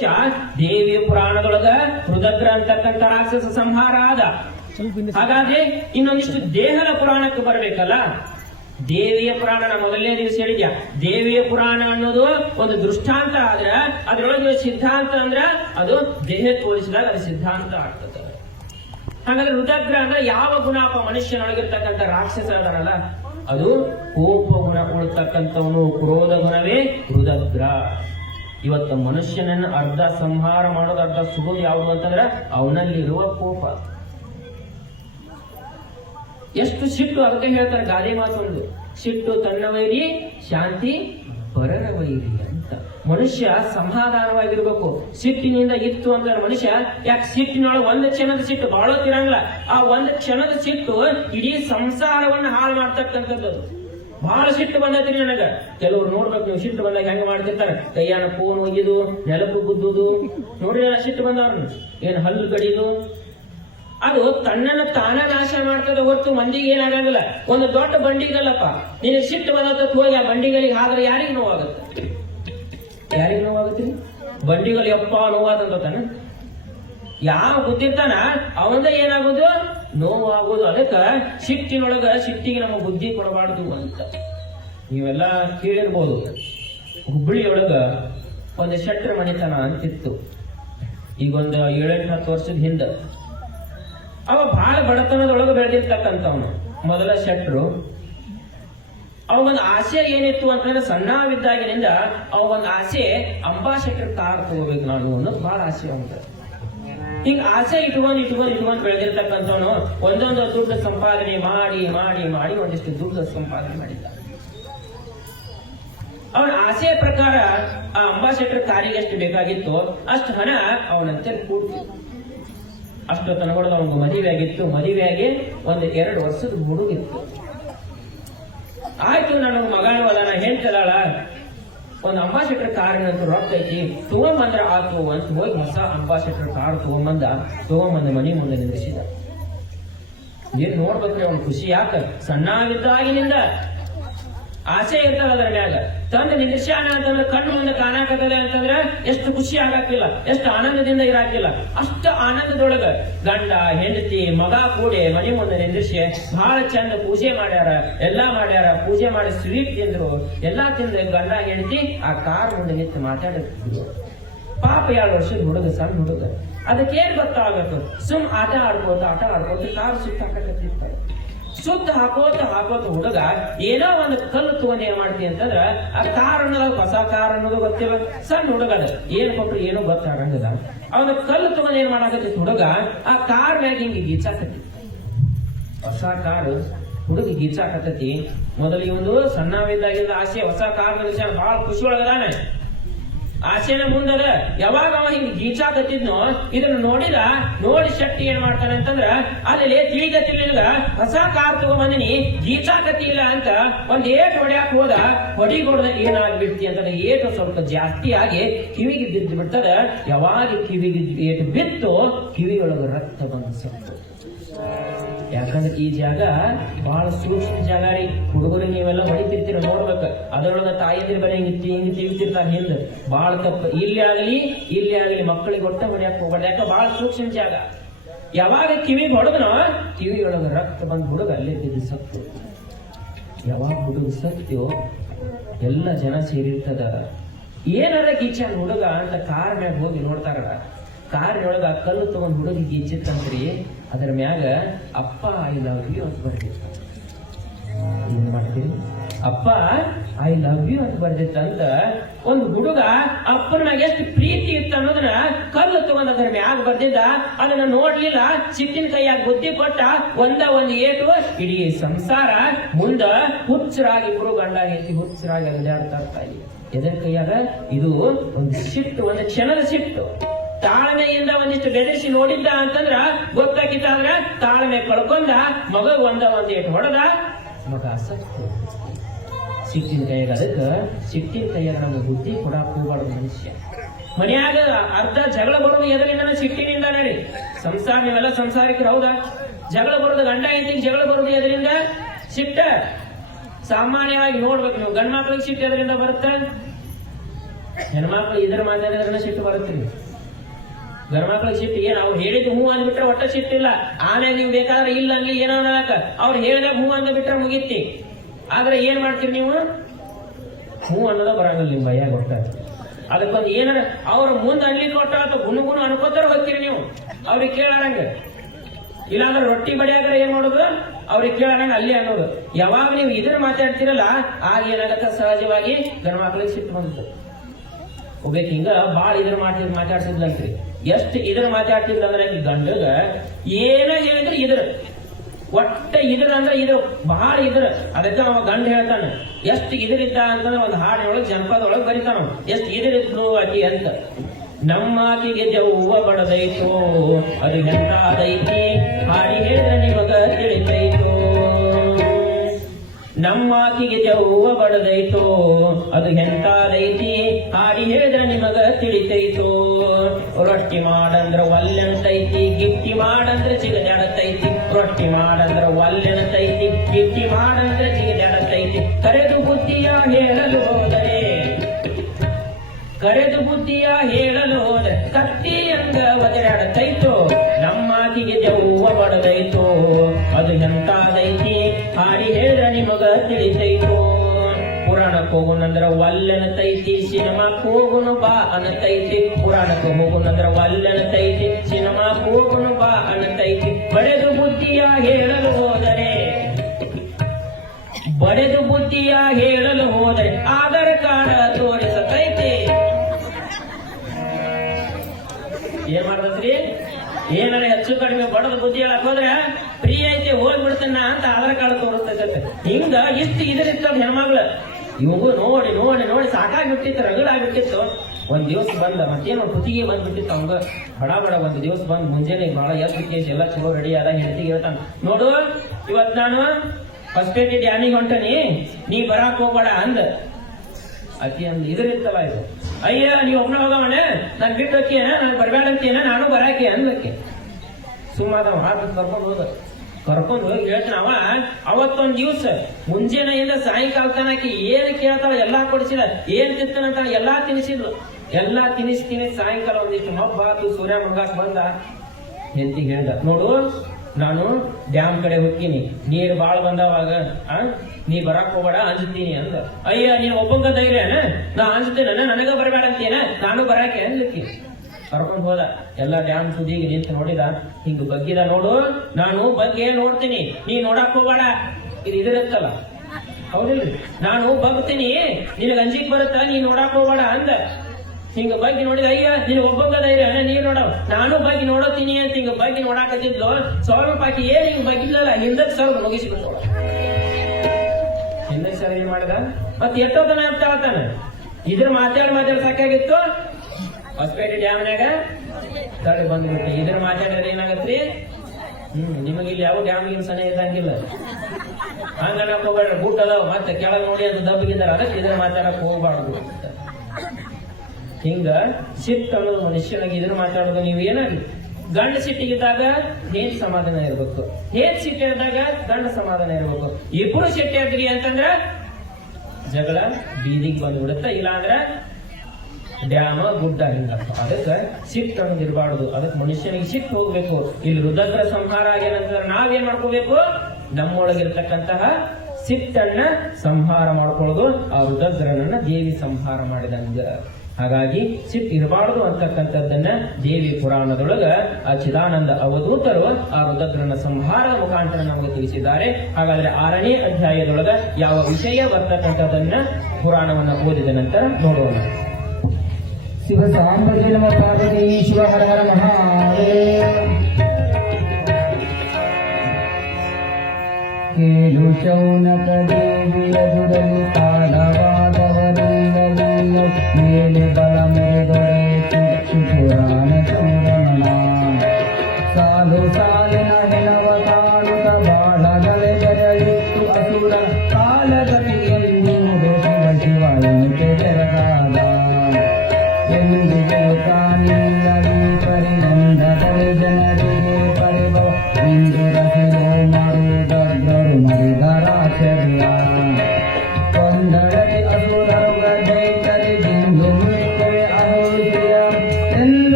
ದೇವಿಯ ಪುರಾಣದೊಳಗ ರುದ್ರ ಅಂತಕ್ಕಂಥ ರಾಕ್ಷಸ ಸಂಹಾರ ಆದ. ಹಾಗಾದ್ರೆ ಇನ್ನೊಂದಿಷ್ಟು ದೇಹದ ಪುರಾಣಕ್ಕೆ ಬರಬೇಕಲ್ಲ? ದೇವಿಯ ಪುರಾಣ ಮೊದಲನೇ ದಿವಸ ಹೇಳಿದ್ಯಾ? ದೇವಿಯ ಪುರಾಣ ಅನ್ನೋದು ಒಂದು ದೃಷ್ಟಾಂತ ಆದ್ರ ಅದ್ರೊಳಗೆ ಸಿದ್ಧಾಂತ ಅಂದ್ರ ಅದು ದೇಹ ತೋರಿಸಿದಾಗ ಅದು ಸಿದ್ಧಾಂತ ಆಗ್ತದೆ. ಹಾಗಾದ್ರೆ ರುದಗ್ರ ಅಂದ್ರೆ ಯಾವ ಗುಣಾಪ ಮನುಷ್ಯನೊಳಗಿರ್ತಕ್ಕಂಥ ರಾಕ್ಷಸ ಅದರಲ್ಲ ಅದು ಕೋಪ ಗುಣ ಉಳ್ತಕ್ಕಂಥವನು ಕ್ರೋಧ ಗುಣವೇ ರುದಗ್ರ ಇವತ್ತು ಮನುಷ್ಯನನ್ನ ಅರ್ಧ ಸಂಹಾರ ಮಾಡೋದು, ಅರ್ಧ ಸುಗೋದು ಯಾವುದು ಅಂತಂದ್ರೆ ಅವನಲ್ಲಿರುವ ಕೋಪ. ಎಷ್ಟು ಸಿಟ್ಟು, ಅದಕ್ಕೆ ಹೇಳ್ತಾರೆ ಗಾದೆ ಮಾತೊಂದು ಸಿಟ್ಟು ತನ್ನ ವೈರಿ ಶಾಂತಿ ಪರರ ವೈರಿ ಅಂತ. ಮನುಷ್ಯ ಸಮಾಧಾನವಾಗಿರ್ಬೇಕು ಸಿಟ್ಟಿನಿಂದ ಇತ್ತು ಅಂದ್ರೆ ಮನುಷ್ಯ, ಯಾಕೆ ಸಿಟ್ಟಿನೊಳಗೆ ಒಂದು ಕ್ಷಣದ ಸಿಟ್ಟು ಬಾಳೋತಿರಂಗಿಲ್ಲ ಆ ಒಂದು ಕ್ಷಣದ ಸಿಟ್ಟು ಇಡೀ ಸಂಸಾರವನ್ನ ಹಾಳು ಮಾಡ್ತಕ್ಕಂಥದ್ದು ಬಹಳ ಸಿಟ್ಟು ಬಂದೈತ್ರಿ ನನಗ. ಕೆಲವರು ನೋಡ್ಬೇಕು ನೀವು ಸಿಟ್ಟು ಬಂದಾಗ ಹೆಂಗ ಮಾಡ್ತಿರ್ತಾರೆ. ಕೈಯಾನ ಫೋನ್ ಒಯ್ಯುದು ನೆಲಕ್ಕೆ ಗುದ್ದುದು. ನೋಡ್ರಿ ಸಿಟ್ಟು ಬಂದವ್ರನ್ನ. ಏನ್ ಹಲ್ಲು ಕಡಿದು. ಅದು ತನ್ನನ್ನು ತಾನ ನಾಶ ಮಾಡ್ತದೆ ಹೊರತು ಮಂದಿಗೆ ಏನಾಗಂಗಿಲ್ಲ. ಒಂದು ದೊಡ್ಡ ಬಂಡಿಗಲ್ಲಪ್ಪ. ನೀನು ಸಿಟ್ಟು ಬಂದ ಹೋಗಿ ಆ ಬಂಡಿಗಳಿಗೆ ಆದ್ರೆ ಯಾರಿಗೆ ನೋವಾಗುತ್ತೆ? ಯಾರಿಗ ನೋವಾಗುತ್ತೆ? ಬಂಡಿಗಳು ಯಪ್ಪ ನೋವಾದಂತ ಯಾವ ಗೊತ್ತಿರ್ತಾನ? ಅವಂದ ಏನಾಗೋದು? ನೋವಾಗೋದು ಅದಕ್ಕೆ ಸಿಟ್ಟಿನೊಳಗ ಸಿಟ್ಟಿಗೆ ನಮ್ಮ ಬುದ್ಧಿ ಕೊಡಬಾರ್ದು ಅಂತ. ನೀವೆಲ್ಲ ಕೇಳಿರ್ಬೋದು. ಹುಬ್ಬಳ್ಳಿಯೊಳಗ ಒಂದು ಶೆಟ್ರ ಮನೆತನ ಅಂತಿತ್ತು. ಈಗ ಒಂದು ಏಳೆಂಟು ಹತ್ತು ವರ್ಷದ ಹಿಂದೆ. ಅವ ಬಹಳ ಬಡತನದೊಳಗೆ ಬೆಳೆದಿರ್ತಕ್ಕಂಥವನು. ಮೊದಲ ಶೆಟ್ರು. ಅವಗೊಂದು ಆಸೆ ಏನಿತ್ತು ಅಂತಂದ್ರೆ ಸಣ್ಣವಿದ್ದಾಗಿನಿಂದ ಅವಗೊಂದು ಆಸೆ ಅಂಬಾ ಶೆಟ್ರ್ ಕಾರ್ ತಗೋಬೇಕು ನಾನು ಅನ್ನೋದು ಬಹಳ ಆಸೆ ಅವಂಗ ಹಿಂಗ ಆಸೆ ಇಟ್ಕೊಂಡ್ ಇಟ್ಕೊಂಡ್ ಇಟ್ಕೊಂಡ್ ಬೆಳೆದಿರ್ತಕ್ಕಂಥವನು ಒಂದೊಂದು ದುಡ್ಡು ಸಂಪಾದನೆ ಮಾಡಿ ಮಾಡಿ ಮಾಡಿ ಒಂದಿಷ್ಟು ದುಡ್ಡು ಸಂಪಾದನೆ ಮಾಡಿದ್ದ. ಅವನ ಆಸೆಯ ಪ್ರಕಾರ ಆ ಅಂಬಾಶೆಟ್ರ್ ಕಾರಿಗೆ ಎಷ್ಟು ಬೇಕಾಗಿತ್ತು ಅಷ್ಟು ಹಣ ಅವನಂತೆ ಕೂಡ್ತಿತ್ತು ಅಷ್ಟು ತನಗೊಳಗ ಅವನಿಗೆ ಮದುವೆ ಆಗಿತ್ತು. ಮದುವೆ ಆಗಿ ಒಂದು ಎರಡು ವರ್ಷದ ಹುಡುಗಿತ್ತು. ಆಯ್ತು ನನಗ ಮಗನ ಅದಾನ ಹೆಂಟದಾಳ ಒಂದು ಅಂಬಾಸಿಡರ್ ಕಾರಿನಂತ ರೊಕ್ಕ ಐತಿ ತಗೊಂಬಂದ್ರ ಆತು ಅಂತ ಹೋಗಿ ಹೊಸ ಅಂಬಾಸಿಡರ್ ಕಾರ್ ತಗೊಂಬಂದ ತಗೊಂಬಂದ ಮನಿ ಮುಂದೆ ನಿಂದಿಸಿದ ಏನ್ ನೋಡ್ಬೇಕ್ರಿ ಅವ್ನ ಖುಷಿ ಯಾಕ? ಸಣ್ಣವಿದ್ದಾಗಿನಿಂದ ಆಸೆ ಅದ್ರ ಮ್ಯಾಗ ತಂದ ನಿಲ್ಲಿಸ್ಯಾನ ಅಂತಂದ್ರೆ ಕಣ್ಣು ಮುಂದೆ ಕಾಣಾಕತ್ತದೆ ಅಂತಂದ್ರೆ ಎಷ್ಟು ಖುಷಿ ಆಗಾಕಿಲ್ಲ ಎಷ್ಟು ಆನಂದದಿಂದ ಇರಾಕಿಲ್ಲ. ಅಷ್ಟು ಆನಂದದೊಳಗ ಗಂಡ, ಹೆಂಡತಿ, ಮಗ ಕೂಡಿ ಮನೆ ಮುಂದೆ ನಿಂದಿಸಿ ಬಹಳ ಚಂದ ಪೂಜೆ ಮಾಡ್ಯಾರ, ಎಲ್ಲಾ ಮಾಡ್ಯಾರ. ಪೂಜೆ ಮಾಡಿ ಸ್ವೀಟ್ ತಿಂದ್ರು, ಎಲ್ಲಾ ತಿಂದ್ರೆ ಗಂಡ, ಹೆಂಡತಿ ಆ ಕಾರ್ ಮುಂದೆ ನಿಂತು ಮಾತಾಡಿದ್ರು. ಪಾಪ ಎರಡು ವರ್ಷದ ಹುಡುಗ, ಸಣ್ಣ ಹುಡುಗ. ಏನ್ ಗೊತ್ತಾಗಬೇಕು? ಸುಮ್ ಆಟ ಆಡ್ಕೋತ ಆಟ ಆಡ್ಕೋತ ಕಾರ್ ಸುತ್ತ ಹಾಕಕತ್ತಿರ್ತಾರೆ ಸುತ್ತ ಹಾಕೋತ ಹಾಕೋತ ಹುಡುಗ ಏನೋ ಒಂದು ಕಲ್ಲು ತಗೊಂಡ್ ಏನ್ ಮಾಡ್ತಿ ಅಂತಂದ್ರ ಆ ಕಾರ್ ಅನ್ನೋದು ಹೊಸ ಕಾರ್ ಅನ್ನೋದು ಗೊತ್ತಿಲ್ಲ. ಸಣ್ಣ ಹುಡುಗ ಏನ್ ಕೊಟ್ರು ಏನೋ ಗೊತ್ತಾಗಂಗಿಲ್ಲ. ಅವನ ಕಲ್ಲು ತಗೊಂಡ್ ಏನ್ ಮಾಡಾಕತಿ ಹುಡುಗ ಆ ಕಾರ್ ಮ್ಯಾಗ ಹಿಂಗೆ ಗೀಚಾಕತ್ತಿ. ಹೊಸ ಕಾರ್ ಹುಡುಗ ಗೀಚಾಕತ್ತತಿ. ಮೊದಲು ಒಂದು ಸಣ್ಣವಿದ್ದಾಗಿದ್ದ ಆಸೆ, ಹೊಸ ಕಾರ್ ಬಹಳ ಖುಷಿ ಒಳಗದಾನೆ. ಆಸೆನ ಮುಂದದ ಯಾವಾಗ ಅವ ಹಿಂಗ್ ಗೀಚಾಕತ್ತಿದ್ನೋ ಇದನ್ನ ನೋಡಿದ, ನೋಡಿ ಶಕ್ತಿ ಏನ್ ಮಾಡ್ತಾನೆ ಅಂತಂದ್ರ, ಅಲ್ಲಿ ತಿಳಿಗತ್ತಿಲ್ಲ ಹೊಸ ಕಾರ್ ತಗೊಂಬಂದಿನಿ ಗೀಚಾಕತ್ತಿಲ್ಲ ಅಂತ ಒಂದ್ ಏಟ್ ಹೊಡ್ಯಾಕ್ ಹೋದ, ಹೊಡಿಗೊಡ್ದ ಏನಾಗ್ಬಿಡ್ತಿ ಅಂತಂದ್ರೆ ಏಟು ಸ್ವಲ್ಪ ಜಾಸ್ತಿ ಆಗಿ ಕಿವಿಗೆ ಬಿದ್ದು ಬಿಡ್ತದ. ಯಾವಾಗ ಕಿವಿಗೆ ಏಟು ಬಿತ್ತು ಕಿವಿಯೊಳಗ ರಕ್ತ ಬಂದು ಸತ್ತು ಯಾಕಂದ್ರೆ ಈ ಜಾಗ ಬಹಳ ಸೂಕ್ಷ್ಮ ಜಾಗ ರೀ. ಹುಡುಗರು ನೀವೆಲ್ಲ ಹೊಡಿತಿರ್ತೀರ, ನೋಡ್ಬೇಕ. ಅದರೊಳಗ ತಾಯಿದ್ರ ಬರೀ ಹಿಂಗ್ ಹಿಂಗೆ ಹಿಂಗ್ ಹಿಂದೆ. ಬಹಳ ತಪ್ಪು. ಇಲ್ಲಿ ಆಗಲಿ ಇಲ್ಲಿ ಆಗಲಿ ಮಕ್ಕಳಿಗೆ ಒಟ್ಟ ಹೊಡ್ಯಾಕ ಹೋಗ್ಬಾರ್ದು ಯಾಕ ಬಹಳ ಸೂಕ್ಷ್ಮ ಜಾಗ. ಯಾವಾಗ ಕಿವಿಗೆ ಹೊಡೆದನೋ, ಕಿವಿಯೊಳಗ ರಕ್ತ ಬಂದ್ ಹುಡುಗ ಅಲ್ಲೇ ಬಿದ್ದು ಸತ್ತು. ಯಾವಾಗ ಹುಡುಗ ಸತ್ಯೋ ಎಲ್ಲ ಜನ ಸೇರಿರ್ತದ. ಏನಾರ ಗೀಚಾನ ಹುಡುಗ ಅಂತ ಕಾರ್ ಮ್ಯಾಗ ಹೋಗಿ ನೋಡ್ತಾರ ಕಾರಿನೊಳಗ ಕಲ್ಲು ತಗೊಂಡ್ ಹುಡುಗಿ ಗೀಚಿತ್ತಂತ್ರಿ ಅದ್ರ ಮ್ಯಾಗ ಅಪ್ಪ ಐ ಲವ್ ಯು ಅಂತ ಬರ್ದಿತ್ತ ಏನ್ ಮಾಡ್ತೀರಿ? ಅಪ್ಪ ಐ ಲವ್ ಯು ಅಂತ ಬರ್ದಿತ್ತಂತ ಒಂದು ಹುಡುಗ ಅಪ್ಪನ ಎಷ್ಟು ಪ್ರೀತಿ ಇತ್ತು ಅನ್ನೋದನ್ನ ಕಲ್ಲು ತಗೊಂಡ್ ಅದ್ರ ಮ್ಯಾಗ ಬರ್ದಿದ್ದ. ಅದನ್ನ ನೋಡ್ಲಿಲ್ಲ ಚಿಟ್ಟಿನ ಕೈಯಾಗ ಬುದ್ಧಿ ಕೊಟ್ಟ ಒಂದ ಒಂದು ಏಟು ಇಡೀ ಸಂಸಾರ ಮುಂದ ಹುಚ್ಚರಾಗಿ ಇಬ್ರು ಗಂಡ ಹೆಂಡತಿ ಹುಚ್ಚರಾಗಿ ಅಲ್ಲಾಡ್ತಾ ಇರ್ತಾ ಎದರ ಕೈಯಾಗ? ಇದು ಒಂದು ಸಿಟ್ಟು ಒಂದು ಕ್ಷಣದ ಸಿಟ್ಟು ತಾಳ್ಮೆಯಿಂದ ಒಂದಿಷ್ಟು ಬೆದರಿಸಿ ನೋಡಿದ್ದ ಅಂತಂದ್ರ ಗೊತ್ತಾಗಿತ್ತ ಅಂದ್ರ ತಾಳ್ಮೆ ಕಳ್ಕೊಂಡ ಮಗ ಒಂದ ಒಂದ್ ಏಟು ಹೊಡೆದ. ಮಗ ಸತ್ತು ಸಿಕ್ಕಿನ ಕೈಯಾಗ ಅದಕ್ಕೆ ಸಿಕ್ಕಿನ ಕೈಯಾಗ ನಮ್ಗೆ ಬುದ್ಧಿ ಕೂಡ ಹೋಗ್ಬಾರ್ದು ಮನುಷ್ಯ. ಮನೆಯಾಗ ಅರ್ಧ ಜಗಳ ಬರೋದು ಎದರಿಂದ ಸಿಟ್ಟಿನಿಂದ ನಡಿ. ಸಂಸಾರ ನೀವೆಲ್ಲ ಸಂಸಾರಿಕರು ಹೌದಾ? ಜಗಳ ಬರೋದು ಗಂಡ ಹೆಂಡತಿಗೆ ಜಗಳ ಬರೋದು ಎದರಿಂದ ಸಿಟ್ಟ? ಸಾಮಾನ್ಯವಾಗಿ ನೋಡ್ಬೇಕು ನೀವು ಗಂಡ ಮಕ್ಳಿಗೆ ಸಿಟ್ಟು ಎದರಿಂದ ಬರುತ್ತೆ? ಹೆಣ್ಮಕ್ಳು ಇದ್ರ ಮಾತಾಡಿದ್ರೆ ಸಿಟ್ಟು ಬರುತ್ತೀರಿ ಗಂಡ್ಮಕ್ಳಿಗೆ ಶಿಫ್ಟ್ ಏನ್ ಅವ್ರು ಹೇಳಿದ್ ಹೂ ಅಂದ್ಬಿಟ್ರೆ ಒಟ್ಟ ಸಿಟ್ಟಿಲ್ಲ ಆಮೇಲೆ ನೀವು ಬೇಕಾದ್ರೆ ಇಲ್ಲ ಅಲ್ಲಿ ಏನೋ ಅನ್ನಕ ಅವ್ರು ಹೇಳಿದಾಗ ಹೂ ಅಂದ ಬಿಟ್ರೆ ಮುಗೀತಿ. ಆದ್ರೆ ಏನ್ ಮಾಡ್ತೀರಿ ನೀವು? ಹೂ ಅನ್ನೋದ ಬರಂಗಿಲ್ಲ ನಿಮ್ ಭಯ ಗೊತ್ತ? ಅದಕ್ಕೊಂದು ಏನಾರ ಅವ್ರ ಮುಂದೆ ಕೊಟ್ಟ ಅಥವಾ ಗುನು ಗುನು ಅನ್ಕೋತಾರ ಹೋಗ್ತೀರಿ ನೀವು. ಅವ್ರಿಗೆ ಕೇಳಾರಂಗ ಇಲ್ಲಾಂದ್ರೆ ರೊಟ್ಟಿ ಬಡಿಯಾದ್ರೆ ಏನ್ ಮಾಡೋದು? ಅವ್ರಿಗೆ ಕೇಳಾರಂಗ ಅಲ್ಲಿ ಅನ್ನೋದು. ಯಾವಾಗ ನೀವು ಇದನ್ನ ಮಾತಾಡ್ತಿರಲ್ಲ, ಆಗ ಏನಾಗತ್ತ? ಸಹಜವಾಗಿ ಗಂಡ್ಮಕ್ಳಿಗೆ ಸಿಟ್ಟು ಬಂತು. ಒಬ್ಬ ಹಿಂಗ ಬಾಳ ಇದ್ರ ಮಾತಾಡ್ಸಿದ್ಲಂತ್ರಿ ಎಷ್ಟ್ ಇದನ್ನ ಮಾತಾಡ್ತಿದ್ರು ಅಂದ್ರೆ ಆಕಿ ಗಂಡಗ ಏನ ಹೇಳಿದ್ರೆ ಇದ್ರ. ಒಟ್ಟ ಇದ್ರ ಅಂದ್ರೆ ಇದು ಬಹಳ ಇದ್ರ. ಅದಕ್ಕೆ ಅವ ಗಂಡ ಹೇಳ್ತಾನೆ, ಎಷ್ಟ್ ಇದರಿದ್ದ ಅಂತಂದ್ರೆ ಒಂದ್ ಹಾಡಿನೊಳಗೆ ಜನಪದ ಒಳಗ್ ಬರಿತಾನ. ಎಷ್ಟ್ ಇದ್ರಿದ್ಲು ಆಕಿ ಅಂತ. ನಮ್ಮ ಆಕಿಗೆ ಜವ್ವ ಬಡದೈತೋ, ಅದು ಎಂತಾದೈತಿ? ಹಾಡಿ ಹೇಳಿದ್ರೆ ನಿಮಗ ತಿಳಿತೈತೋ ನಮ್ಮ ಆಕಿಗೆ ಜವ್ವ ಬಡದೈತೋ ಅದು ಎಂತಾದೈತಿ ಹಾಡಿ ಹೇಳಿದ ನಿಮಗ ತಿಳಿತೈತೋ? ರೊಟ್ಟಿ ಮಾಡಂದ್ರ ಒಲ್ಲೆನತೈತಿ ಗಿಟ್ಟಿ ಮಾಡಂದ್ರ ನಡತೈತಿ ರೊಟ್ಟಿ ಮಾಡಂದ್ರ ಒಲ್ಲೆನತೈತಿ ಗಿಟ್ಟಿ ಮಾಡಂದ್ರ ಚಿಗದಾಡತೈತಿ ಕರೆದು ಬುದ್ಧಿಯ ಹೇಳಲು ಹೋದರೆ, ಕರೆದು ಬುದ್ಧಿಯ ಹೇಳಲು ಹೋದರೆ ಕತ್ತಿಯಂಗ ಒದರಾಡತೈತೋ? ನಮ್ಮಾಕಿಗೆ ಜವ್ವ ಬಡದೈತೋ ಹೇಳಿದ್ರೆ ನಿಮಗ ಪುರಾಣಕ್ಕೆ ಪುರಾಣಕ್ಕೆ ವಲ್ಲನ ತೈತಿ ಸಿನಿಮಾಕ್ ಹೋಗುನು ಬಾ ಅನ್ನತೈತಿ ಪುರಾಣಕ್ಕೆ ವಲ್ಲನ ಒಲ್ಲೆನತೈತಿ ಸಿನಿಮಾಕ್ ಹೋಗುನು ಬಾ ಅನ್ನತೈತಿ ಬಡೆದು ಬುದ್ಧಿಯ ಹೇಳಲು ಹೋದರೆ ಬಡೆದು ಬುದ್ಧಿಯ ಹೇಳಲು ಹೋದರೆ ಆಧಾರ ಕಾರ್ಡ್ ತೋರಿಸತೈತಿ. ಏನ್ ಮಾಡ್ತದ್ರಿ? ಏನಾರ ಹೆಚ್ಚು ಕಡಿಮೆ ಬಡದು ಬುದ್ಧಿ ಹೇಳಕ್ ಹೋದ್ರೆ ಐತಿ ಹೋಗ್ಬಿಡ್ತಾನ ಅಂತ ಆಧಾರ್ ಕಾರ್ಡ್ ತೋರಿಸ್ತೈತೆ ಹಿಂಗ ಇಷ್ಟು ಇದ್ರಿತ್ತ ಹೆಣ್ಮಗ್ಳು ಇವಾಗೂ ನೋಡಿ ನೋಡಿ ನೋಡಿ ಸಾಕಾಗ್ಬಿಟ್ಟಿತ್ತು, ರಗಡಾಗ್ಬಿಟ್ಟಿತ್ತು. ಒಂದ್ ದಿವಸ ಬಂದ, ಮತ್ತೇನು ಕುತ್ತಿಗೆ ಬಂದ್ಬಿಟ್ಟಿತ್ತು ಅವಂಗ. ಬಡ ಬಡ ಒಂದ್ ದಿವಸ ಬಂದ್ ಮುಂಜಾನೆ ಬಹಳ ಎಷ್ಟು ಕೇಸ್ ಎಲ್ಲ ಚಲೋ ರೆಡಿ ಅದ ಹೆಂಡತಿಗೆ ಹೇಳ್ತಾನ, ನೋಡು, ಇವತ್ ನಾನು ಹೊಸಪೇಟೆ ಡ್ಯಾಮಿಗೆ ಹೊಂಟನಿ, ನೀ ಬರಾಕ್ ಹೋಗ್ಬೇಡ ಅಂದ. ಅಕ್ಕಿ ಅಂದ್ ಇದ್ರಿತ್ತಲ್ಲ ಇದು? ಅಯ್ಯ, ನೀವು ಒಬ್ಬನ ಹೋಗವಣ ನಾನ್ ಬಿಟ್ಟು ಹೋಗ್ತೀಯ ನಾನು ಬರ್ಬೇಡ ಅಂತೀನ ನಾನು ಬರಾಕಿ ಅಂದಕ್ಕೆ ಸುಮ್ಮನೆ ಹಾಕಿ ಕರ್ಕೊಂಡು ಹೋದ. ಕರ್ಕೊಂಡು ಹೋಗಿ ಹೇಳ್ತಾನವ ಅವತ್ತೊಂದ್ ದಿವ್ಸ ಮುಂಜಾನೆಯಿಂದ ಸಾಯಂಕಾಲ ತನಕ ಏನ್ ಕೇಳ್ತಾಳ ಎಲ್ಲಾ ಕೊಡಿಸಿದ, ಏನ್ ತಿಂತಾನಂತ ಎಲ್ಲಾ ತಿನಿಸಿದ್ಲು. ಎಲ್ಲಾ ತಿನ್ನಿಸಿ ತಿನಿಸಿ ಸಾಯಂಕಾಲ ಒಂದಿಷ್ಟು ಮಬ್ಬ ಆತು ಸೂರ್ಯ ಮುಂಗಾಸ್ ಬಂದ. ಎಂತಿ ಹೇಳ್ದ, ನೋಡು, ನಾನು ಡ್ಯಾಮ್ ಕಡೆ ಹೋಗ್ತೀನಿ. ನೀರ್ ಬಾಳ್ ಬಂದವಾಗ ಆ, ನೀ ಬರಾಕ್ ಹೋಗಬೇಡ, ಅಂಜ್ತೀನಿ ಅಂದ. ಅಯ್ಯ ನೀನ್ ಒಬ್ಬಂಗ ಧೈರ್ಯನ? ನಾ ಅಂಜ್ತೇನೆ ನನಗ ಬರಬೇಡ ಅಂತೇನ? ನಾನು ಬರಾಕೆ ಅನ್ಲಿಕ್ಕೆ ಕರ್ಕೊಂಡ್ ಹೋದ. ಎಲ್ಲ ಡ್ಯಾಮ್ ತುದಿಗೆ ನಿಂತು ನೋಡಿದ. ಹಿಂಗ ಬಗ್ಗಿದ ನೋಡು, ನಾನು ಬಗ್ಗೆ ನೋಡ್ತೀನಿ. ನೀ ನೋಡಕ್ ಹೋಗಬೇಡ. ಇದು ಇದಿರುತ್ತಲ್ಲ. ಹೌದಿಲ್ರಿ ನಾನು ಬಗ್ತೀನಿ. ನಿನಗ ಅಂಜಿಕ್ ಬರುತ್ತ? ನೀ ನೋಡಕ್ ಹೋಗಬೇಡ ಅಂದ. ಹಿಂಗ ಬಗ್ಗೆ ನೋಡಿದ, ಅಯ್ಯ ನೀನು ಒಬ್ಬಂಗ ಧೈರ್ಯ ನೀ ನೋಡವ್ ನಾನು ಬಗ್ಗೆ ನೋಡತೀನಿ ಅಂತ ಹಿಂಗ ಬಗ್ಗೆ ನೋಡಾಕತ್ತಿದ್ಲು. ಸ್ವಲ್ಪ ಹಾಕಿ ಏನ್ ಹಿಂಗ್ ಬಗ್ಗಿಲ್ಲ ಹಿಂದಕ್ ಸರ್ ಮುಗಿಸ್ಬಿಟ್ಟು ಹಿಂದಕ್ ಸರ್ ಏನ್ ಮಾಡಿದ? ಮತ್ ಎಷ್ಟೋ ತನ ಅಂತ ಹೇಳ್ತಾನೆ. ಇದ್ರ ಮಾತಾಡ್ ಮಾತಾಡ್ ಸಾಕಾಗಿತ್ತು. ಹೊಸಪೇಟೆ ಡ್ಯಾಮ್ನಾಗ ತಳಿ ಬಂದ್ಬಿಟ್ಟು. ಇದ್ರ ಮಾತಾಡಿದ್ರೆ ಏನಾಗತ್ರಿ ಹ್ಮ್, ನಿಮಗೆ ಇಲ್ಲಿ ಯಾವ ಡ್ಯಾಮ್ ಗಿಮ್ ಸನ ಇದ್ದಂಗಿಲ್ಲ. ಹಂಗ ಅನ್ನಕ್ ಹೋಗ್ಬೇಡ ಗುಡ್ ಅದಾವ. ಮತ್ತೆ ಕೆಳಗೆ ನೋಡಿ ಅದು ದಬ್ಬಿಗಿದ್ದಾರೆ ಅದಕ್ಕೆ ಇದನ್ನ ಮಾತಾಡಕ್ ಹೋಗ್ಬಾರ್ದು. ಹಿಂಗ ಸಿಟ್ ಅನ್ನೋದು ಮನುಷ್ಯನಾಗಿ ಇದನ್ನ ಮಾತಾಡೋದು ನೀವು ಏನಾಗ್ಲಿ? ಗಂಡ ಸಿಟ್ಟಿಗಿದ್ದಾಗ ಹೇನ್ ಸಮಾಧಾನ ಇರ್ಬೇಕು? ಹೇನ್ ಸಿಟ್ಟಿದ್ದಾಗ ಗಂಡ ಸಮಾಧಾನ ಇರ್ಬೇಕು? ಇಬ್ರು ಸಿಟ್ಟಿದ್ರಿ ಅಂತಂದ್ರ ಜಗಳ ಬೀದಿಗೆ ಬಂದ್ಬಿಡುತ್ತ. ಇಲ್ಲಾಂದ್ರ ಡ್ಯಾಮ ಗುಡ್ಡ ಹಿಂಗಪ್ಪ ಅದಕ್ಕೆ ಸಿಟ್ಟು ಅನ್ನೋದು ಇರಬಾರ್ದು. ಅದಕ್ಕೆ ಮನುಷ್ಯನಿಗೆ ಸಿಟ್ಟು ಹೋಗ್ಬೇಕು. ಇಲ್ಲಿ ರುದ್ರ ಸಂಹಾರ ಆಗ್ಯಾನಂತಂದ್ರೆ ನಾವೇನ್ ಮಾಡ್ಕೋಬೇಕು? ನಮ್ಮೊಳಗಿರ್ತಕ್ಕಂತಹ ಸಿಟ್ಟನ್ನ ಸಂಹಾರ ಮಾಡ್ಕೊಳ್ಳೋದು. ಆ ರುದ್ರನನ್ನ ದೇವಿ ಸಂಹಾರ ಮಾಡಿದಂಗ. ಹಾಗಾಗಿ ಸಿಟ್ಟು ಇರಬಾರ್ದು ಅಂತಕ್ಕಂಥದ್ದನ್ನ ದೇವಿ ಪುರಾಣದೊಳಗ ಆ ಚಿದಾನಂದ ಅವಧೂತರು ಆ ರುದ್ರನ ಸಂಹಾರ ಮುಖಾಂತರ ನಮಗೆ ತಿಳಿಸಿದ್ದಾರೆ. ಹಾಗಾದ್ರೆ ಆರನೇ ಅಧ್ಯಾಯದೊಳಗ ಯಾವ ವಿಷಯ ಬರ್ತಕ್ಕಂಥದ್ದನ್ನ ಪುರಾಣವನ್ನ ಓದಿದ ನಂತರ ನೋಡೋಣ. ಶಿವ ಸಾಂಬ ನಮ ಪಾರ್ವತಿ ಶಿವ ಹರ ಹರ ಮಹಾದೇವ ಕೇಳು ಶೌನಕ ದೇವಿಯ ದುಡಲು ಕಾಡವಾದವರಿಂದಲೂ ಮೇಲೆ ಬಲ ಮುರಿದೊಡೆ Sunday.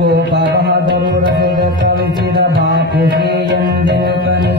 బాకు పవన దొరు రహిత కలిసిన బాకు హేయం దేవని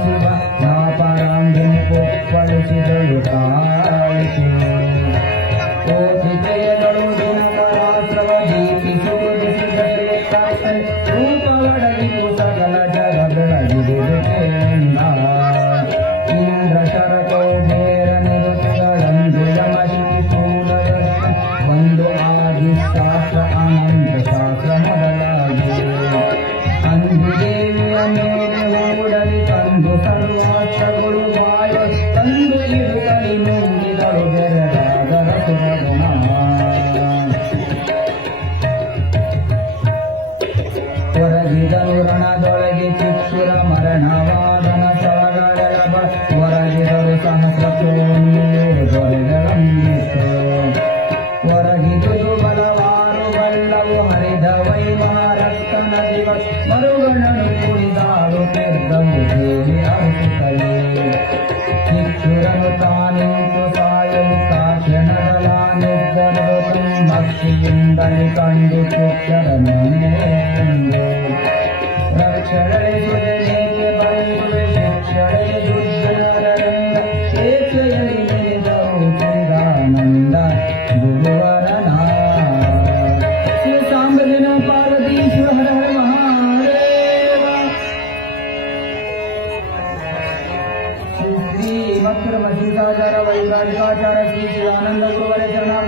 श्रीवत्रमचार वैरालिकाचार्य श्रीशिदानन्दगुरुवचरणं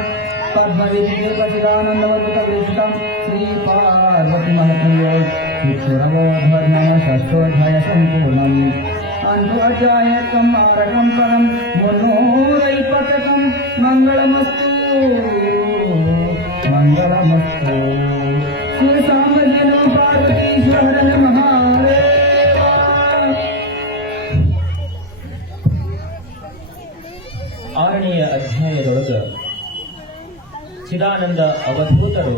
पद्मवि श्रीपतिदानन्दवरुपविष्टं श्रीपार्वतीमहतीयसं अन्ध्यायकम् आरकम्परं मनोलैपटकं मङ्गलमस्ति ಆರನೆಯ ಅಧ್ಯಾಯದೊಳಗ ಚಿದಾನಂದ ಅವಧೂತರು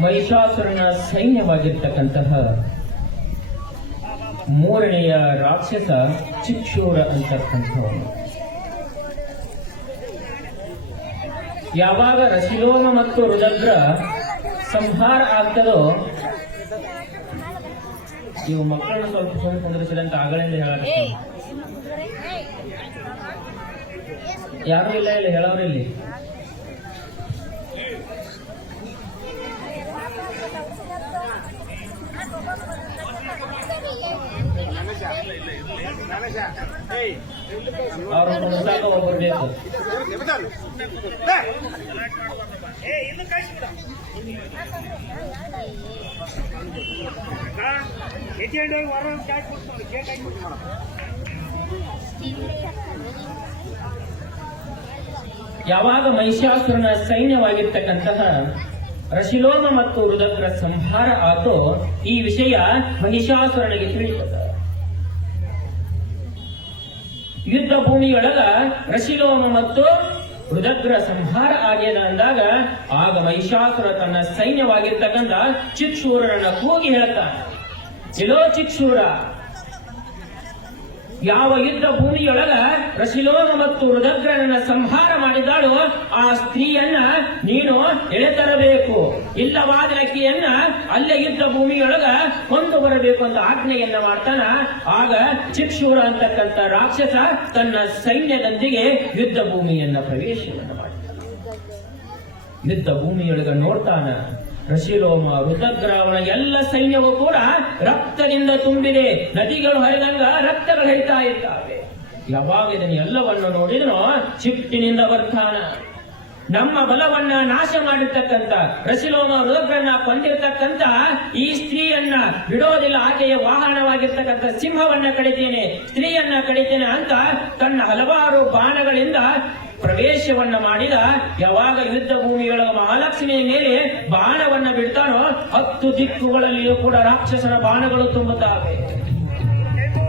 ಮಹಿಷಾಸುರನ ಸೈನ್ಯವಾಗಿರ್ತಕ್ಕಂತಹ ಮೂರನೆಯ ರಾಕ್ಷಸ ಚಿಕ್ಷೂರ ಅಂತಕ್ಕಂಥವನು. ಯಾವಾಗ ರಸಿಲೋಮ ಮತ್ತು ರುದ್ರ ಸಂಹಾರ ಆಗ್ತದೋ ನೀವು ಮಕ್ಕಳನ್ನ ಸ್ವಲ್ಪ ಸುಮ್ಮನೆ ಕುಂದಿರಿಸಿದಂತ ಆಗಲಿಂದ ಹೇಳಕ್ಕೆ ಯಾರು ಇಲ್ಲ ಇಲ್ಲ ಹೇಳೋರು ಇಲ್ಲಿ ಒಬ್ಬರು ಯಾವಾಗ ಮಹಿಷಾಸುರನ ಸೈನ್ಯವಾಗಿರ್ತಕ್ಕಂತಹ ರಶಿಲೋಮ ಮತ್ತು ರುದ್ರ ಸಂಹಾರ ಆತೋ ಈ ವಿಷಯ ಮಹಿಷಾಸುರನಿಗೆ ತಿಳಿಯುತ್ತದೆ. ಯುದ್ಧ ಭೂಮಿಯೊಳಗ ರಶಿಲೋಮ ಮತ್ತು ಹೃದಗ್ರ ಸಂಹಾರ ಆಗ್ಯದ ಅಂದಾಗ ಆಗ ಮಹಿಷಾಸುರ ತನ್ನ ಸೈನ್ಯವಾಗಿರ್ತಕ್ಕಂಥ ಚಿಕ್ಷೂರನ ಕೂಗಿ ಹೇಳ್ತಾನೆ ಚಿಲೋ ಚಿಕ್ಷೂರ ಯಾವ ಯುದ್ಧ ಭೂಮಿಯೊಳಗ ರಸಿಲೋಮ ಮತ್ತು ಮೃದಗ್ರನ ಸಂಹಾರ ಮಾಡಿದ್ದಾಳೋ ಆ ಸ್ತ್ರೀಯನ್ನ ನೀನು ಎಳೆತರಬೇಕು. ಇಲ್ಲವಾದ ಆಕೆಯನ್ನ ಅಲ್ಲೇ ಯುದ್ಧ ಭೂಮಿಯೊಳಗ ಕೊಂದು ಬರಬೇಕು ಅಂತ ಆಜ್ಞೆಯನ್ನ ಮಾಡ್ತಾನ. ಆಗ ಚಿಕ್ಷೂರ ಅಂತಕ್ಕಂಥ ರಾಕ್ಷಸ ತನ್ನ ಸೈನ್ಯದೊಂದಿಗೆ ಯುದ್ಧ ಭೂಮಿಯನ್ನ ಪ್ರವೇಶವನ್ನು ಮಾಡ್ತಾನೆ ಯುದ್ಧ ಭೂಮಿಯೊಳಗ ನೋಡ್ತಾನ. ರಶಿಲೋಮ ರುದ್ರಾವಣ ಎಲ್ಲ ಸೈನ್ಯವು ಕೂಡ ರಕ್ತದಿಂದ ತುಂಬಿದೆ. ನದಿಗಳು ಹರಿದಂಗ ರಕ್ತಗಳು ಹರಿತಾ ಇದ್ದಾವೆ ಯಾವಾಗ ಇದನ್ನು ಎಲ್ಲವನ್ನು ನೋಡಿದ್ರು ಚಿಪ್ಪಿನಿಂದ ಬರ್ತಾನ ನಮ್ಮ ಬಲವನ್ನ ನಾಶ ಮಾಡಿರ್ತಕ್ಕಂಥ ರಸಿಲೋಮ ರುದ್ರನ್ನ ಕೊಂದಿರ್ತಕ್ಕಂಥ ಈ ಸ್ತ್ರೀಯನ್ನ ಬಿಡೋದಿಲ್ಲ. ಆಕೆಯ ವಾಹನವಾಗಿರ್ತಕ್ಕಂಥ ಸಿಂಹವನ್ನ ಕಡಿತೇನೆ, ಸ್ತ್ರೀಯನ್ನ ಕಡಿತೇನೆ ಅಂತ ತನ್ನ ಹಲವಾರು ಬಾಣಗಳಿಂದ ಪ್ರವೇಶವನ್ನ ಮಾಡಿದ ಯಾವಾಗ ಯುದ್ಧ ಭೂಮಿಯೊಳಗ ಮಹಾಲಕ್ಷ್ಮಿಯ ಮೇಲೆ ಬಾಣವನ್ನ ಬಿಡ್ತಾನೋ ಹತ್ತು ದಿಕ್ಕುಗಳಲ್ಲಿಯೂ ಕೂಡ ರಾಕ್ಷಸನ ಬಾಣಗಳು ತುಂಬುತ್ತವೆ.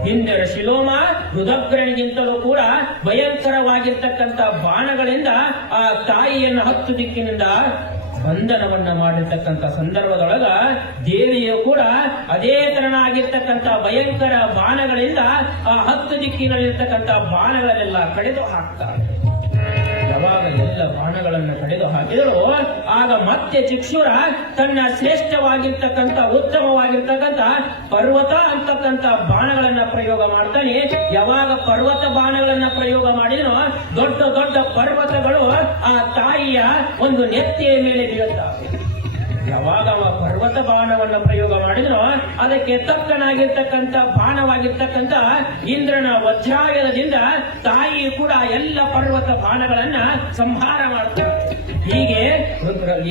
ಹಿಂದೆ ಶಿಲೋಮ ರುದಗ್ರನಿಗಿಂತಲೂ ಕೂಡ ಭಯಂಕರವಾಗಿರ್ತಕ್ಕಂಥ ಬಾಣಗಳಿಂದ ಆ ತಾಯಿಯನ್ನು ಹತ್ತು ದಿಕ್ಕಿನಿಂದ ಬಂಧನವನ್ನ ಮಾಡಿರ್ತಕ್ಕಂಥ ಸಂದರ್ಭದೊಳಗ ದೇವಿಯು ಕೂಡ ಅದೇ ತರನಾಗಿರ್ತಕ್ಕಂಥ ಭಯಂಕರ ಬಾಣಗಳಿಂದ ಆ ಹತ್ತು ದಿಕ್ಕಿನಲ್ಲಿರ್ತಕ್ಕಂಥ ಬಾಣಗಳನ್ನೆಲ್ಲ ಕಡಿದು ಹಾಕ್ತಾರೆ ಎಲ್ಲ ಬಾಣಗಳನ್ನು ಕಡಿದು ಹಾಕಿದಳು. ಆಗ ಮತ್ತೆ ಚಿಕ್ಷುರ ತನ್ನ ಶ್ರೇಷ್ಠವಾಗಿರ್ತಕ್ಕಂಥ, ಉತ್ತಮವಾಗಿರ್ತಕ್ಕಂಥ ಪರ್ವತ ಅಂತಕ್ಕಂಥ ಬಾಣಗಳನ್ನ ಪ್ರಯೋಗ ಮಾಡ್ತಾನೆ. ಯಾವಾಗ ಪರ್ವತ ಬಾಣಗಳನ್ನ ಪ್ರಯೋಗ ಮಾಡಿದನೋ, ದೊಡ್ಡ ದೊಡ್ಡ ಪರ್ವತಗಳು ಆ ತಾಯಿಯ ಒಂದು ನೆತ್ತಿಯ ಮೇಲೆ ಬೀಳುತ್ತವೆ. ಯಾವಾಗ ಅವ ಪರ್ವತ ಬಾಣವನ್ನ ಪ್ರಯೋಗ ಮಾಡಿದ್ರು ಅದಕ್ಕೆ ತಕ್ಕನಾಗಿರ್ತಕ್ಕಂಥ ಬಾಣವಾಗಿರ್ತಕ್ಕಂಥ ಇಂದ್ರನ ವಜ್ರಾಯದಿಂದ ತಾಯಿ ಕೂಡ ಎಲ್ಲ ಪರ್ವತ ಬಾಣಗಳನ್ನ ಸಂಹಾರ ಮಾಡ್ತಾರೆ ಹೀಗೆ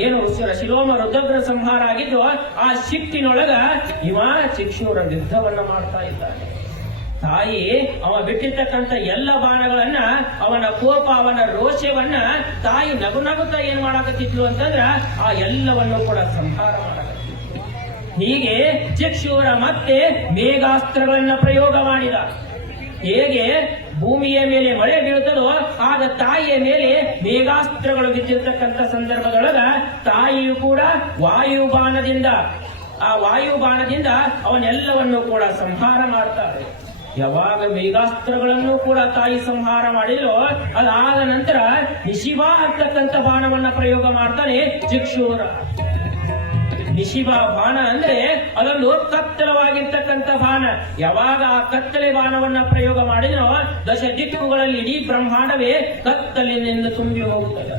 ಏನು ಶಿಲೋಮ ರುದ್ರ ಸಂಹಾರ ಆಗಿದ್ದು, ಆ ಶಿಕ್ತಿನೊಳಗ ಇವ ಶಿಕ್ಷೂರ ಯುದ್ಧವನ್ನ ಮಾಡ್ತಾ ಇದ್ದಾನೆ. ತಾಯಿ, ಅವ ಬಿಟ್ಟಿರ್ತಕ್ಕಂಥ ಎಲ್ಲ ಬಾಣಗಳನ್ನ, ಅವನ ಕೋಪ, ಅವನ ರೋಷವನ್ನ ತಾಯಿ ನಗು ನಗುತ್ತಾ ಏನ್ ಮಾಡಾಕತ್ತಿದ್ಲು ಅಂತಂದ್ರ ಆ ಎಲ್ಲವನ್ನು ಕೂಡ ಸಂಹಾರ ಮಾಡಕತ್ತಿದ್ಲು. ಹೀಗೆ ಚಕ್ಷೂರ ಮತ್ತೆ ಮೇಘಾಸ್ತ್ರಗಳನ್ನ ಪ್ರಯೋಗ ಮಾಡಿದ. ಹೇಗೆ ಭೂಮಿಯ ಮೇಲೆ ಮಳೆ ಬೀಳುತ್ತದೋ, ಆಗ ತಾಯಿಯ ಮೇಲೆ ಮೇಘಾಸ್ತ್ರಗಳು ಬಿದ್ದಿರ್ತಕ್ಕಂಥ ಸಂದರ್ಭದೊಳಗ ತಾಯಿಯು ಕೂಡ ವಾಯುಬಾಣದಿಂದ, ಆ ವಾಯುಬಾಣದಿಂದ ಅವನೆಲ್ಲವನ್ನು ಕೂಡ ಸಂಹಾರ ಮಾಡ್ತಾರೆ ಯಾವಾಗ ವೇದಾಸ್ತ್ರಗಳನ್ನು ಕೂಡ ತಾಯಿ ಸಂಹಾರ ಮಾಡಿದ್ರು ಅದಾದ ನಂತರ ನಿಶಿಬಾ ಅಂತಕ್ಕಂಥ ಬಾಣವನ್ನ ಪ್ರಯೋಗ ಮಾಡ್ತಾನೆ ಚಿಕ್ಷೂರ ನಿಶಿಬ ಬಾಣ ಅಂದ್ರೆ ಅದೊಂದು ಕತ್ತಲವಾಗಿರ್ತಕ್ಕಂಥ ಬಾಣ. ಯಾವಾಗ ಆ ಕತ್ತಲೆ ಬಾಣವನ್ನ ಪ್ರಯೋಗ ಮಾಡಿದ್ರೋ ದಶ ದಿಕ್ಕುಗಳಲ್ಲಿ ಇಡೀ ಬ್ರಹ್ಮಾಂಡವೇ ಕತ್ತಲಿನಿಂದ ತುಂಬಿ ಹೋಗುತ್ತದೆ.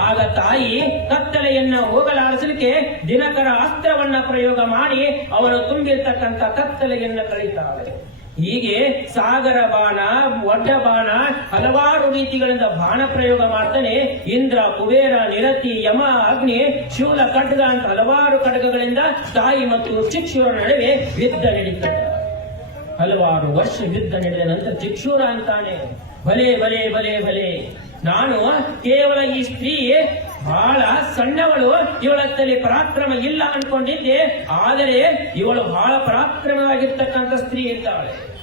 ಆಗ ತಾಯಿ ಕತ್ತಲೆಯನ್ನ ಹೋಗಲಾಡಿಸಲಿಕ್ಕೆ ದಿನಕರ ಅಸ್ತ್ರವನ್ನ ಪ್ರಯೋಗ ಮಾಡಿ ಅವನು ತುಂಬಿರ್ತಕ್ಕಂಥ ಕತ್ತಲೆಯನ್ನ ಕಳೀತಾಳೆ ಹೀಗೆ ಸಾಗರ ಬಾಣ ಒಡ್ಡ ಬಾಣ, ಹಲವಾರು ರೀತಿಗಳಿಂದ ಬಾಣ ಪ್ರಯೋಗ ಮಾಡ್ತಾನೆ. ಇಂದ್ರ, ಕುಬೇರ, ನಿರತಿ, ಯಮ, ಅಗ್ನಿ, ಶೂಲ, ಖಡ್ಗ ಅಂತ ಹಲವಾರು ಖಡ್ಗಗಳಿಂದ ತಾಯಿ ಮತ್ತು ಚಿಕ್ಷೂರ ನಡುವೆ ಯುದ್ಧ ನಡೀತಾರೆ ಹಲವಾರು ವರ್ಷ ಯುದ್ಧ ನಡೆದ ನಂತರ ಚಿಕ್ಷೂರ ಅಂತಾನೆ, ಬಲೆ ಬಲೆ ಬಲೆ ಬಲೆ, ನಾನು ಕೇವಲ ಈ ಸ್ತ್ರೀ ಬಹಳ ಸಣ್ಣವಳು ಇವಳತ್ತಲ್ಲಿ ಪರಾಕ್ರಮ ಇಲ್ಲ ಅನ್ಕೊಂಡಿದ್ದೆ. ಆದರೆ ಇವಳು ಬಹಳ ಪರಾಕ್ರಮವಾಗಿರ್ತಕ್ಕಂಥ ಸ್ತ್ರೀ ಇದ್ದಾಳೆ.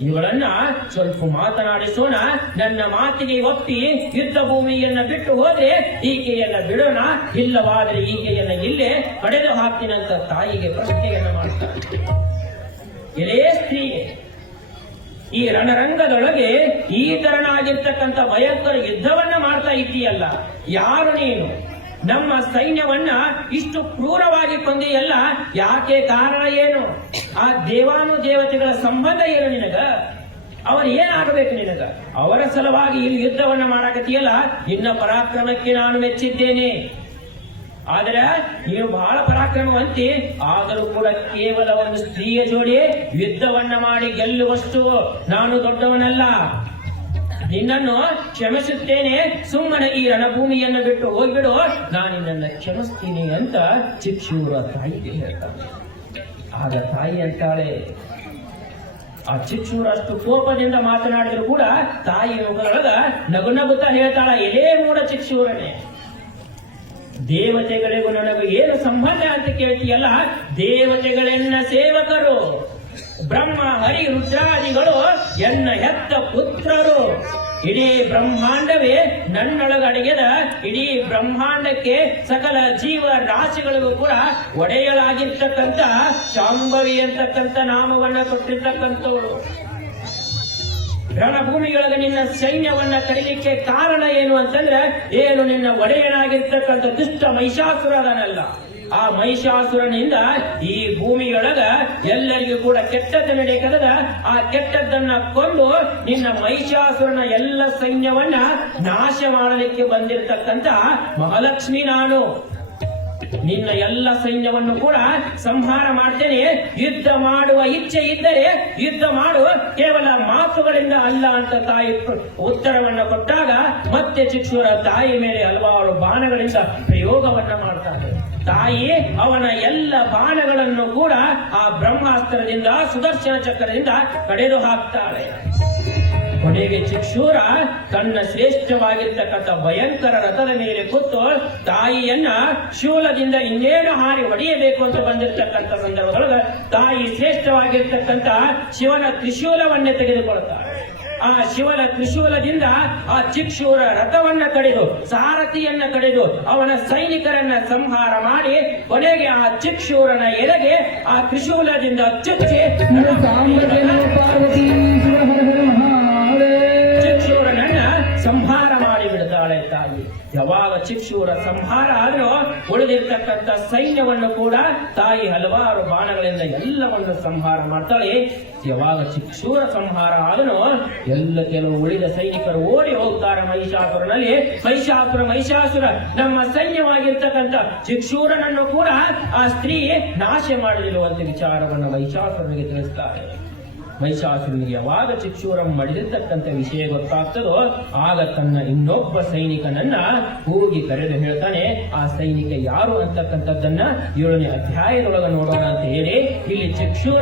ಇವಳನ್ನ ಸ್ವಲ್ಪ ಮಾತನಾಡಿಸೋಣ. ನನ್ನ ಮಾತಿಗೆ ಒಪ್ಪಿ ಯುದ್ಧ ಭೂಮಿಯನ್ನ ಬಿಟ್ಟು ಹೋದ್ರೆ ಈಕೆಯನ್ನ ಬಿಡೋಣ. ಇಲ್ಲವಾದ್ರೆ ಈಕೆಯನ್ನ ಇಲ್ಲೇ ಕಡೆದು ಹಾಕ್ತೀನಂತ ತಾಯಿಗೆ ಪ್ರಶ್ನೆಯನ್ನ ಮಾಡ್ತಾಳೆ. ಎಲೆ ಸ್ತ್ರೀ ಈ ರಣರಂಗದೊಳಗೆ ಈ ತರನಾಗಿರ್ತಕ್ಕಂಥ ಭಯಂಕರ ಯುದ್ಧವನ್ನ ಮಾಡ್ತಾ ಇದ್ದೀಯಲ್ಲ. ಯಾರು ನೀನು? ನಮ್ಮ ಸೈನ್ಯವನ್ನ ಇಷ್ಟು ಕ್ರೂರವಾಗಿ ಕೊಂದೆಯಲ್ಲ, ಯಾಕೆ ಕಾರಣ ಏನು? ಆ ದೇವಾನು ದೇವತೆಗಳ ಸಂಬಂಧ ಏನು ನಿನಗ? ಅವರು ಏನಾಗಬೇಕು ನಿನಗ? ಅವರ ಸಲುವಾಗಿ ಇಲ್ಲಿ ಯುದ್ಧವನ್ನ ಮಾಡಕತ್ತೀಯಲ್ಲ? ನಿನ್ನ ಪರಾಕ್ರಮಕ್ಕೆ ನಾನು ಮೆಚ್ಚಿದ್ದೇನೆ. ಆದರೆ ನೀನು ಬಹಳ ಪರಾಕ್ರಮವಂತಿ, ಆದರೂ ಕೂಡ ಕೇವಲ ಒಂದು ಸ್ತ್ರೀಯ ಜೋಡಿ ಯುದ್ಧವನ್ನ ಮಾಡಿ ಗೆಲ್ಲುವಷ್ಟು ನಾನು ದೊಡ್ಡವನಲ್ಲ. ನಿನ್ನನ್ನು ಕ್ಷಮಿಸುತ್ತೇನೆ, ಸುಮ್ಮನೆ ಈ ರಣಭೂಮಿಯನ್ನು ಬಿಟ್ಟು ಹೋಗ್ಬಿಡು. ನಾನು ನಿನ್ನನ್ನು ಕ್ಷಮಿಸ್ತೀನಿ ಅಂತ ಚಿಕ್ಷೂರ ತಾಯಿಗೆ ಹೇಳ್ತಾನೆ ಆಗ ತಾಯಿ ಅಂತಾಳೆ, ಆ ಚಿಕ್ಷೂರ ಅಷ್ಟು ಕೋಪದಿಂದ ಮಾತನಾಡಿದ್ರು ಕೂಡ ತಾಯಿ ಮುಖದೊಳಗ ನಗು ನಗುತ್ತಾ ಹೇಳ್ತಾಳ, ಎಲೆ ಮೂಡ ಚಿಕ್ಷೂರನೇ. ದೇವತೆಗಳಿಗೂ ನನಗೂ ಏನು ಸಂಬಂಧ ಅಂತ ಕೇಳ್ತೀಯಲ್ಲ? ದೇವತೆಗಳೆನ್ನ ಸೇವಕರು, ಬ್ರಹ್ಮ, ಹರಿ, ರುದ್ರಾದಿಗಳು, ಎನ್ನ ಹೆತ್ತ ಪುತ್ರರು. ಇಡೀ ಬ್ರಹ್ಮಾಂಡವೇ ನನ್ನೊಳಗಡಗಿದ ಇಡೀ ಬ್ರಹ್ಮಾಂಡಕ್ಕೆ ಸಕಲ ಜೀವ ರಾಶಿಗಳಿಗೂ ಕೂಡ ಒಡೆಯಲಾಗಿರ್ತಕ್ಕಂಥ ಶಾಂಭವಿ ಅಂತಕ್ಕಂಥ ನಾಮವನ್ನ ಕೊಟ್ಟಿರ್ತಕ್ಕಂಥವಳು. ರಣಭೂಮಿಯೊಳಗೆ ನಿನ್ನ ಸೈನ್ಯವನ್ನ ಕಡಿಲಿಕ್ಕೆ ಕಾರಣ ಏನು ಅಂತಂದ್ರೆ, ಏನು ನಿನ್ನ ಒಡೆಯನಾಗಿರ್ತಕ್ಕಂಥ ದುಷ್ಟ ಮಹಿಷಾಸುರ ಅದನಲ್ಲ ಆ ಮಹಿಷಾಸುರನಿಂದ ಈ ಭೂಮಿಯೊಳಗ ಎಲ್ಲರಿಗೂ ಕೂಡ ಕೆಟ್ಟದ್ದು ನಡೆಯಕದ ಆ ಕೆಟ್ಟದ್ದನ್ನ ಕೊಂದು ನಿನ್ನ ಮಹಿಷಾಸುರನ ಎಲ್ಲ ಸೈನ್ಯವನ್ನ ನಾಶ ಮಾಡಲಿಕ್ಕೆ ಬಂದಿರತಕ್ಕಂತ ಮಹಾಲಕ್ಷ್ಮಿ ನಾನು. ನಿನ್ನ ಎಲ್ಲ ಸೈನ್ಯವನ್ನು ಕೂಡ ಸಂಹಾರ ಮಾಡ್ತೇನೆ. ಯುದ್ಧ ಮಾಡುವ ಇಚ್ಛೆ ಇದ್ದರೆ ಯುದ್ಧ ಮಾಡು. ಕೇವಲ ಮಾತುಗಳಿಂದ ಅಲ್ಲ ಅಂತ ತಾಯಿ ಉತ್ತರವನ್ನು ಕೊಟ್ಟಾಗ ಮತ್ತೆ ಚಿಕ್ಷೂರ ತಾಯಿ ಮೇಲೆ ಹಲವಾರು ಬಾಣಗಳಿಂದ ಪ್ರಯೋಗವನ್ನ ಮಾಡ್ತಾರೆ. ತಾಯಿ, ಅವನ ಎಲ್ಲ ಬಾಣಗಳನ್ನು ಕೂಡ ಆ ಬ್ರಹ್ಮಾಸ್ತ್ರದಿಂದ, ಸುದರ್ಶನ ಚಕ್ರದಿಂದ ಕಡೆದು ಹಾಕ್ತಾಳೆ ಕೊನೆಗೆ ಚಿಕ್ಷೂರ ತನ್ನ ಶ್ರೇಷ್ಠವಾಗಿರ್ತಕ್ಕಂಥ ಭಯಂಕರ ರಥದ ಮೇಲೆ ಕೂತು ತಾಯಿಯನ್ನ ಶೂಲದಿಂದ ಇನ್ನೇನು ಹಾರಿ ಹೊಡೆಯಬೇಕು ಅಂತ ಬಂದಿರತಕ್ಕಂಥ ಸಂದರ್ಭದೊಳಗ ತಾಯಿ ಶ್ರೇಷ್ಠವಾಗಿರ್ತಕ್ಕಂಥ ಶಿವನ ತ್ರಿಶೂಲವನ್ನೇ ತೆಗೆದುಕೊಳ್ತಾಳೆ ಆ ಶಿವನ ತ್ರಿಶೂಲದಿಂದ ಆ ಚಿಕ್ಷೂರ ರಥವನ್ನ ಕಡಿದು ಸಾರಥಿಯನ್ನ ಕಡಿದು ಅವನ ಸೈನಿಕರನ್ನ ಸಂಹಾರ ಮಾಡಿ ಕೊನೆಗೆ ಆ ಚಿಕ್ಷೂರನ ಎಲೆಗೆ ಆ ತ್ರಿಶೂಲದಿಂದ ಚುಚ್ಚಿ ಪಾರ್ವತಿ ಯಾವಾಗ ಚಿಕ್ಷೂರ ಸಂಹಾರ ಆದ್ರೂ ಉಳಿದಿರ್ತಕ್ಕಂಥ ಸೈನ್ಯವನ್ನು ಕೂಡ ತಾಯಿ ಹಲವಾರು ಬಾಣಗಳಿಂದ ಎಲ್ಲವನ್ನು ಸಂಹಾರ ಮಾಡ್ತಾಳೆ. ಯಾವಾಗ ಚಿಕ್ಷೂರ ಸಂಹಾರ ಆದನು ಎಲ್ಲ ಕೆಲವು ಉಳಿದ ಸೈನಿಕರು ಓಡಿ ಹೋಗ್ತಾರೆ ಮಹಿಷಾಸುರನಲ್ಲಿ. ಮಹಿಷಾಸುರ ಮಹಿಷಾಸುರ, ನಮ್ಮ ಸೈನ್ಯವಾಗಿರ್ತಕ್ಕಂಥ ಚಿಕ್ಷೂರನನ್ನು ಕೂಡ ಆ ಸ್ತ್ರೀ ನಾಶ ಮಾಡಲಿರುವಂತ ವಿಚಾರವನ್ನು ಮಹಿಷಾಸುರನಿಗೆ ತಿಳಿಸ್ತಾರೆ. ಮಹಿಷಾಸುರನಿಗೆ ಯಾವಾಗ ಚಿಕ್ಷೂರಂ ಮಡಿದಿರ್ತಕ್ಕಂಥ ವಿಷಯ ಗೊತ್ತಾಗ್ತದೋ ಆಗ ತನ್ನ ಇನ್ನೊಬ್ಬ ಸೈನಿಕನನ್ನ ಹೋಗಿ ಕರೆದು ಹೇಳ್ತಾನೆ, ಆ ಸೈನಿಕ ಯಾರು ಅಂತಕ್ಕಂಥದ್ದನ್ನ ಏಳನೇ ಅಧ್ಯಾಯದೊಳಗ ನೋಡೋಣ ಅಂತ ಹೇಳಿ, ಇಲ್ಲಿ ಚಿಕ್ಷೂರ